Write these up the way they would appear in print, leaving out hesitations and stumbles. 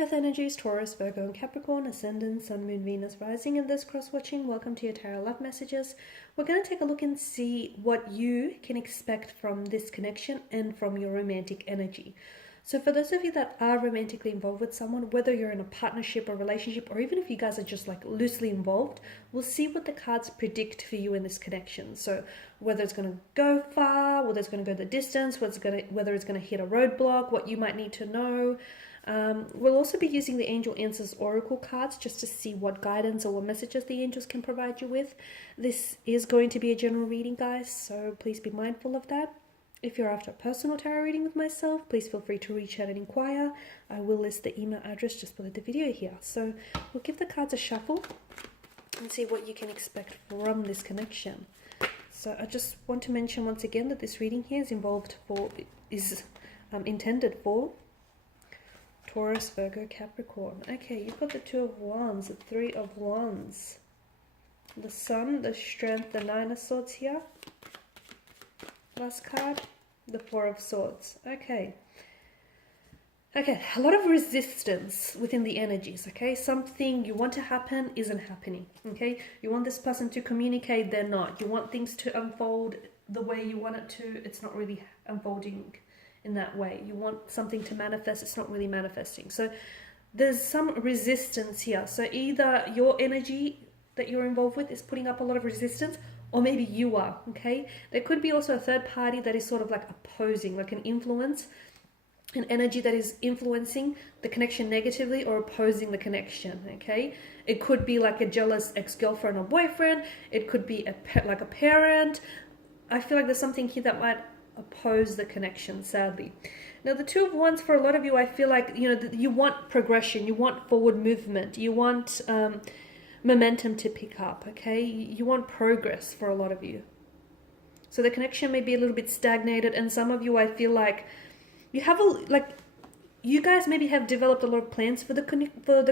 Earth energies, Taurus, Virgo, and Capricorn, Ascendant, Sun, Moon, Venus, Rising, and this cross-watching. Welcome to your Tarot Love Messages. We're going to take a look and see what you can expect from this connection and from your romantic energy. So for those of you that are romantically involved with someone, whether you're in a partnership or relationship, or even if you guys are just like loosely involved, we'll see what the cards predict for you in this connection. So whether it's going to go far, whether it's going to go the distance, whether it's going to hit a roadblock, what you might need to know. We'll also be using the Angel Answers Oracle cards just to see what guidance or what messages the angels can provide you with. This is going to be a general reading, guys, so please be mindful of that. If you're after a personal tarot reading with myself, please feel free to reach out and inquire. I will list the email address just below the video here. So we'll give the cards a shuffle and see what you can expect from this connection. So I just want to mention once again that this reading here is intended for Taurus, Virgo, Capricorn. Okay, you've got the Two of Wands, the Three of Wands, the Sun, the Strength, the Nine of Swords here. Last card, the Four of Swords. Okay, a lot of resistance within the energies, okay? Something you want to happen isn't happening, okay? You want this person to communicate, they're not. You want things to unfold the way you want it to, it's not really unfolding in that way. You want something to manifest, it's not really manifesting. So there's some resistance here. So either your energy that you're involved with is putting up a lot of resistance, or maybe you are, okay? There could be also a third party that is sort of like opposing, like an influence, an energy that is influencing the connection negatively or opposing the connection, okay? It could be like a jealous ex-girlfriend or boyfriend. It could be like a parent. I feel like there's something here that might oppose the connection, sadly. Now, the Two of Wands, for a lot of you, I feel like, you want progression, you want forward movement, you want momentum to pick up, okay? You want progress for a lot of you. So the connection may be a little bit stagnated, and some of you, I feel like you guys maybe have developed a lot of plans for the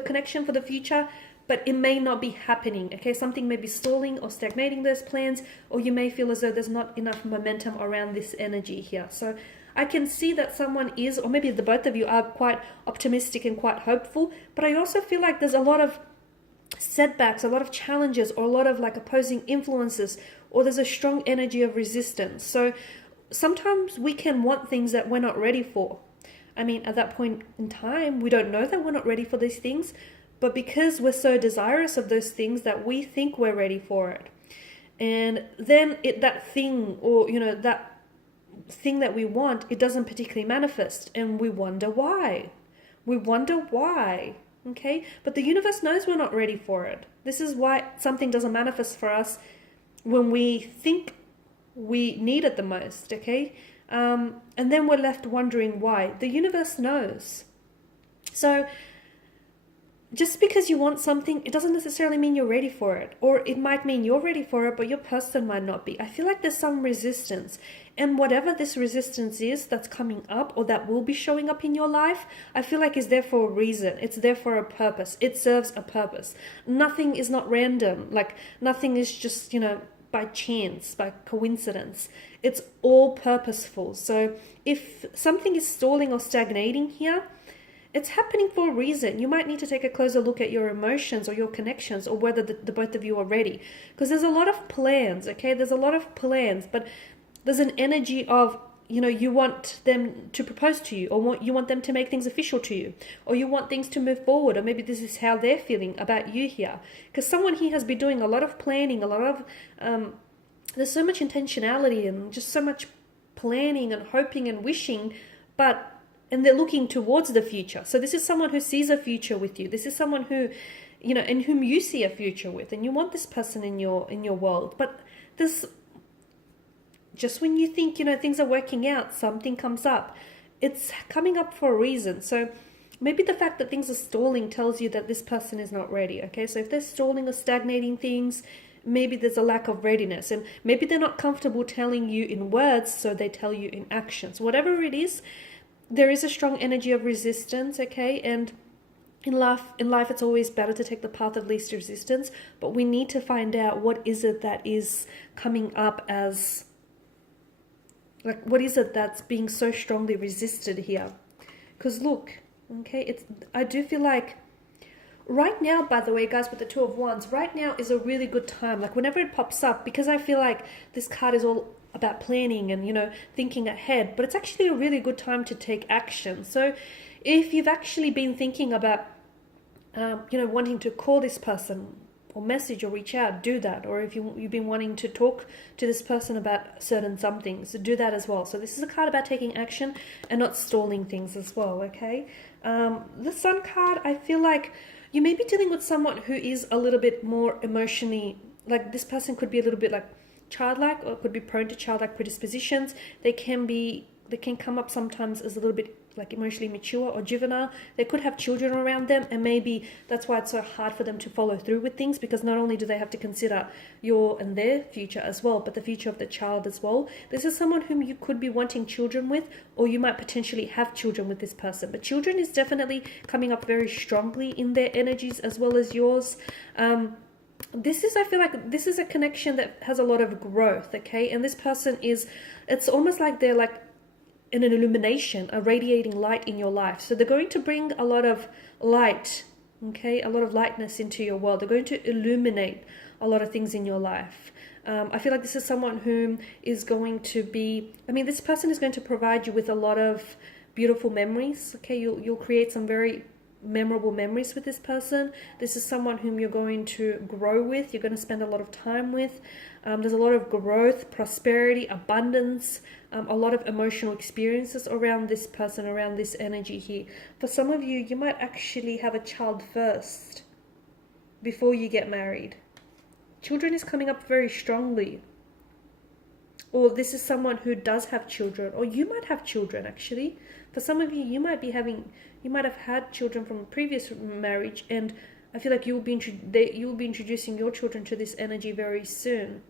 connection for the future, but it may not be happening, okay? Something may be stalling or stagnating those plans, or you may feel as though there's not enough momentum around this energy here. So I can see that someone is, or maybe the both of you are quite optimistic and quite hopeful, but I also feel like there's a lot of setbacks, a lot of challenges, or a lot of like opposing influences, or there's a strong energy of resistance. So sometimes we can want things that we're not ready for. I mean, at that point in time, we don't know that we're not ready for these things, but because we're so desirous of those things that we think we're ready for it. And then that thing that we want, it doesn't particularly manifest, and we wonder why. Okay, but the universe knows we're not ready for it. This is why something doesn't manifest for us when we think we need it the most, okay? And then we're left wondering why. The universe knows. So just because you want something, it doesn't necessarily mean you're ready for it. Or it might mean you're ready for it, but your person might not be. I feel like there's some resistance. And whatever this resistance is that's coming up, or that will be showing up in your life, I feel like is there for a reason. It's there for a purpose. It serves a purpose. Nothing is not random. Like nothing is just, by chance, by coincidence. It's all purposeful. So if something is stalling or stagnating here, it's happening for a reason. You might need to take a closer look at your emotions or your connections, or whether the both of you are ready. Because there's a lot of plans, okay? There's a lot of plans, but there's an energy of, you want them to propose to you, or you want them to make things official to you, or you want things to move forward, or maybe this is how they're feeling about you here. Because someone here has been doing a lot of planning, a lot of, there's so much intentionality and just so much planning and hoping and wishing, and they're looking towards the future. So this is someone who sees a future with you. This is someone who, in whom you see a future with, and you want this person in your world. But just when you think, things are working out, something comes up. It's coming up for a reason. So maybe the fact that things are stalling tells you that this person is not ready, okay? So if they're stalling or stagnating things, maybe there's a lack of readiness. And maybe they're not comfortable telling you in words, so they tell you in actions. Whatever it is, there is a strong energy of resistance, okay? And in life, it's always better to take the path of least resistance, but we need to find out what is it that is coming up as, like, what is it that's being so strongly resisted here? Because look, Okay, I do feel like right now, by the way, guys, with the Two of Wands, right now is a really good time. Like whenever it pops up, because I feel like this card is all about planning and, thinking ahead, but it's actually a really good time to take action. So if you've actually been thinking about, wanting to call this person or message or reach out, do that. Or if you've been wanting to talk to this person about certain something, so do that as well. So this is a card about taking action and not stalling things as well, okay? The Sun card, I feel like you may be dealing with someone who is a little bit more emotionally, like this person could be a little bit like childlike, or could be prone to childlike predispositions. They can come up sometimes as a little bit like emotionally mature or juvenile. They could have children around them, and maybe that's why it's so hard for them to follow through with things, because not only do they have to consider your and their future as well, but the future of the child as well. This is someone whom you could be wanting children with, or you might potentially have children with this person. But children is definitely coming up very strongly in their energies as well as yours. I feel like this is a connection that has a lot of growth, okay? And this person it's almost like they're like in an illumination, a radiating light in your life. So they're going to bring a lot of light, okay? A lot of lightness into your world. They're going to illuminate a lot of things in your life. I feel like this is someone whom is going to be, this person is going to provide you with a lot of beautiful memories, okay? You'll create some very memorable memories with this person. This is someone whom you're going to grow with. You're going to spend a lot of time with. There's a lot of growth, prosperity, abundance, a lot of emotional experiences around this person, around this energy here. For some of you, you might actually have a child first before you get married. Children is coming up very strongly. Or this is someone who does have children, or you might have children actually. For some of you, you might have had children from a previous marriage, and I feel like you will be introducing your children to this energy very soon.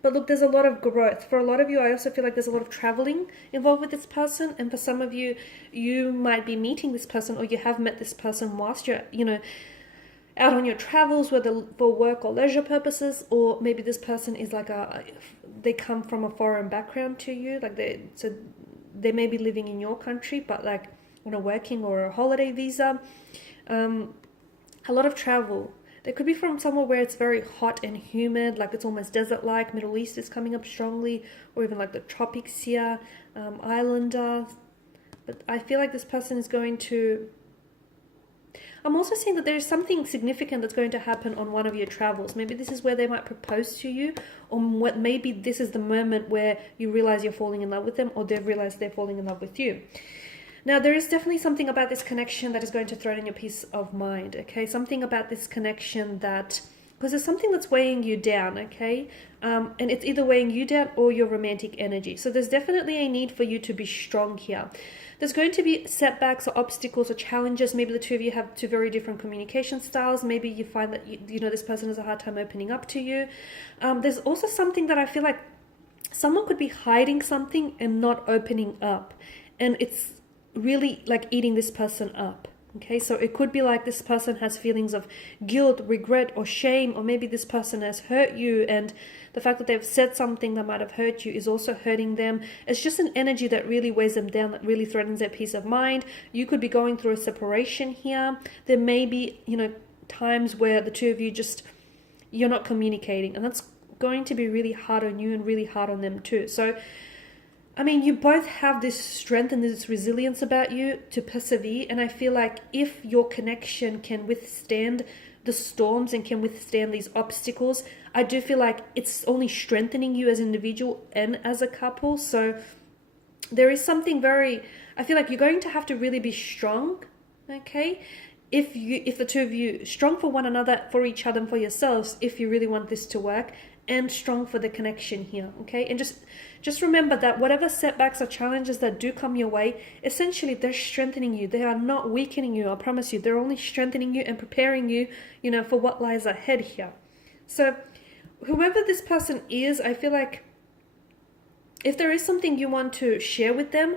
But look, there's a lot of growth. For a lot of you, I also feel like there's a lot of traveling involved with this person. And for some of you, you might be meeting this person, or you have met this person whilst you're, out on your travels, whether for work or leisure purposes, or maybe this person is like they come from a foreign background to you. So they may be living in your country, but like on a working or a holiday visa. A lot of travel. They could be from somewhere where it's very hot and humid, like it's almost desert-like. Middle East is coming up strongly, or even like the tropics here, islander. But I feel like this person is going to... I'm also seeing that there's something significant that's going to happen on one of your travels. Maybe this is where they might propose to you, or maybe this is the moment where you realize you're falling in love with them, or they've realized they're falling in love with you. Now, there is definitely something about this connection that is going to threaten your peace of mind, okay? Something about this connection that... Because there's something that's weighing you down, okay? And it's either weighing you down or your romantic energy. So there's definitely a need for you to be strong here. There's going to be setbacks or obstacles or challenges. Maybe the two of you have two very different communication styles. Maybe you find that, this person has a hard time opening up to you. There's also something that I feel like someone could be hiding something and not opening up. And it's really like eating this person up. Okay, so it could be like this person has feelings of guilt, regret, or shame, or maybe this person has hurt you, and the fact that they've said something that might have hurt you is also hurting them. It's just an energy that really weighs them down, that really threatens their peace of mind. You could be going through a separation here. There may be, times where the two of you you're not communicating, and that's going to be really hard on you and really hard on them too. So you both have this strength and this resilience about you to persevere. And I feel like if your connection can withstand the storms and can withstand these obstacles, I do feel like it's only strengthening you as an individual and as a couple. So there is something I feel like you're going to have to really be strong, okay? If the two of you strong for one another, for each other and for yourselves, if you really want this to work, and strong for the connection here, okay? And just remember that whatever setbacks or challenges that do come your way, essentially they're strengthening you. They are not weakening you, I promise you. They're only strengthening you and preparing you, for what lies ahead here. So whoever this person is, I feel like if there is something you want to share with them,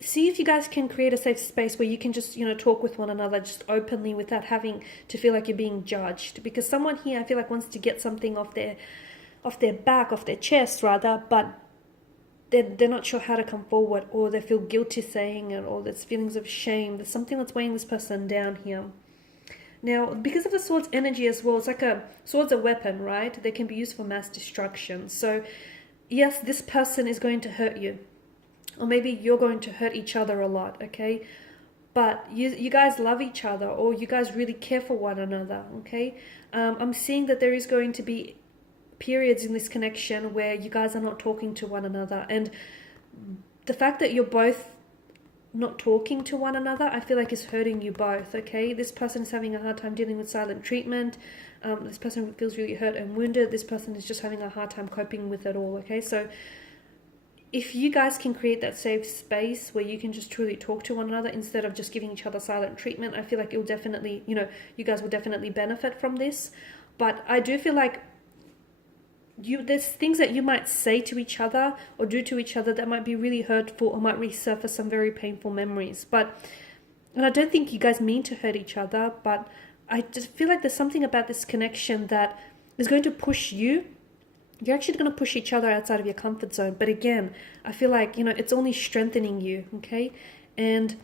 see if you guys can create a safe space where you can just, talk with one another just openly without having to feel like you're being judged. Because someone here, I feel like, wants to get something off their back, off their chest rather, but they're not sure how to come forward, or they feel guilty saying it, or there's feelings of shame. There's something that's weighing this person down here. Now, because of the sword's energy as well, it's like sword's a weapon, right? They can be used for mass destruction. So yes, this person is going to hurt you, or maybe you're going to hurt each other a lot, okay? But you guys love each other, or you guys really care for one another, okay? I'm seeing that there is going to be periods in this connection where you guys are not talking to one another, and the fact that you're both not talking to one another, I feel like is hurting you both, okay? This person is having a hard time dealing with silent treatment. This person feels really hurt and wounded. This person is just having a hard time coping with it all, okay? So if you guys can create that safe space where you can just truly talk to one another instead of just giving each other silent treatment, I feel like it will definitely, you guys will definitely benefit from this. But I do feel like there's things that you might say to each other or do to each other that might be really hurtful, or might resurface some very painful memories. And I don't think you guys mean to hurt each other, but I just feel like there's something about this connection that is going to push you. You're actually going to push each other outside of your comfort zone. But again, I feel like, it's only strengthening you, okay? And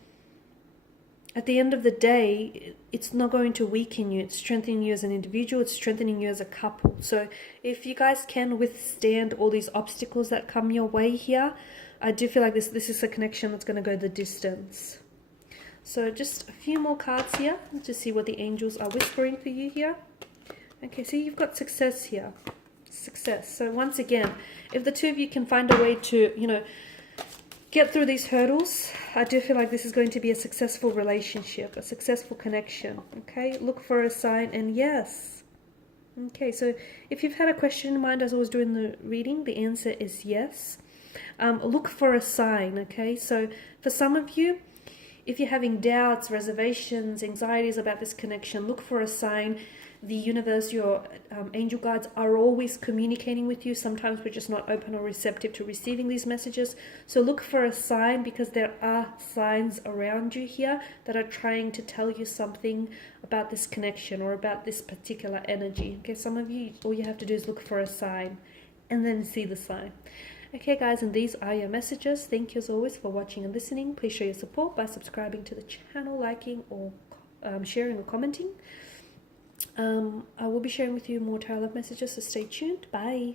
at the end of the day, it's not going to weaken you. It's strengthening you as an individual. It's strengthening you as a couple. So if you guys can withstand all these obstacles that come your way here, I do feel like this is a connection that's going to go the distance. So just a few more cards here to see what the angels are whispering for you here. Okay, so you've got success here. Success. So once again, if the two of you can find a way to, get through these hurdles, I do feel like this is going to be a successful relationship, a successful connection, okay? Look for a sign, and yes. Okay, so if you've had a question in mind as I was doing the reading, the answer is yes. Look for a sign, okay? So for some of you, if you're having doubts, reservations, anxieties about this connection, look for a sign. The universe, your angel guides are always communicating with you. Sometimes we're just not open or receptive to receiving these messages. So look for a sign, because there are signs around you here that are trying to tell you something about this connection or about this particular energy. Okay, some of you, all you have to do is look for a sign and then see the sign. Okay guys, and these are your messages. Thank you as always for watching and listening. Please show your support by subscribing to the channel, liking, or sharing or commenting. I will be sharing with you more tarot love messages, so stay tuned. Bye.